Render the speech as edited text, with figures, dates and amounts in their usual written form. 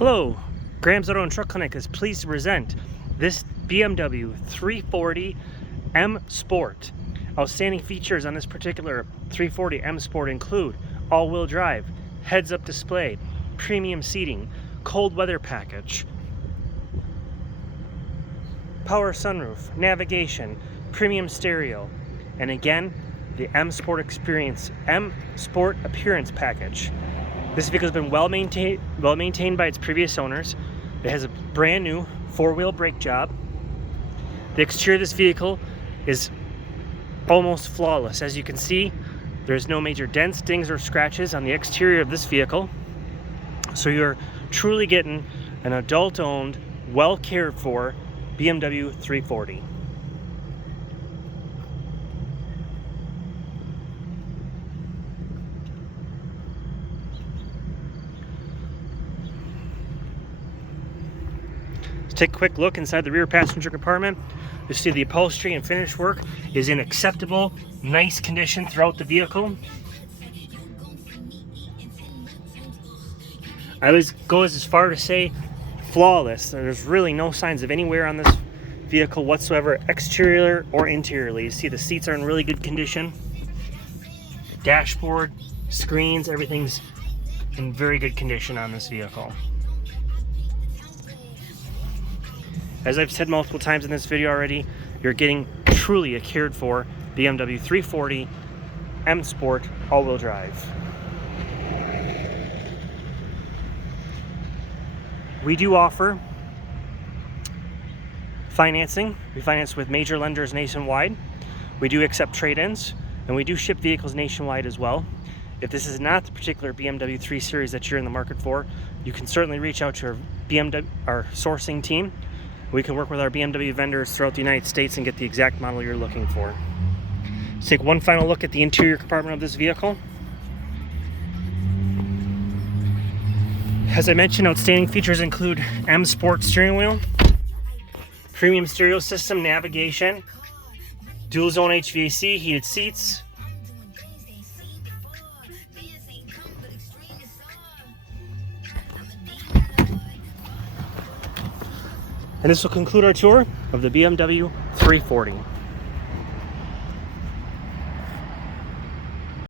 Hello, Graham's Auto and Truck Clinic is pleased to present this BMW 340 M Sport. Outstanding features on this particular 340 M Sport include all-wheel drive, heads-up display, premium seating, cold weather package, power sunroof, navigation, premium stereo, and again, the M Sport Appearance Package. This vehicle has been well maintained by its previous owners. It has a brand new four-wheel brake job. The exterior of this vehicle is almost flawless. As you can see, there's no major dents, dings, or scratches on the exterior of this vehicle. So you're truly getting an adult-owned, well cared for BMW 340. Take a quick look inside the rear passenger compartment. You see the upholstery and finish work is in acceptable, nice condition throughout the vehicle. I always go as far to say flawless. There's really no signs of any wear on this vehicle whatsoever, exterior or interiorly. You see the seats are in really good condition. Dashboard, screens, everything's in very good condition on this vehicle. As I've said multiple times in this video already, you're getting truly a cared for BMW 340 M Sport all-wheel drive. We do offer financing. We finance with major lenders nationwide. We do accept trade-ins, and we do ship vehicles nationwide as well. If this is not the particular BMW 3 Series that you're in the market for, you can certainly reach out to our sourcing team. We can work with our BMW vendors throughout the United States and get the exact model you're looking for. Let's take one final look at the interior compartment of this vehicle. As I mentioned, outstanding features include M Sport steering wheel, premium stereo system, navigation, dual zone HVAC, heated seats, and this will conclude our tour of the BMW 340.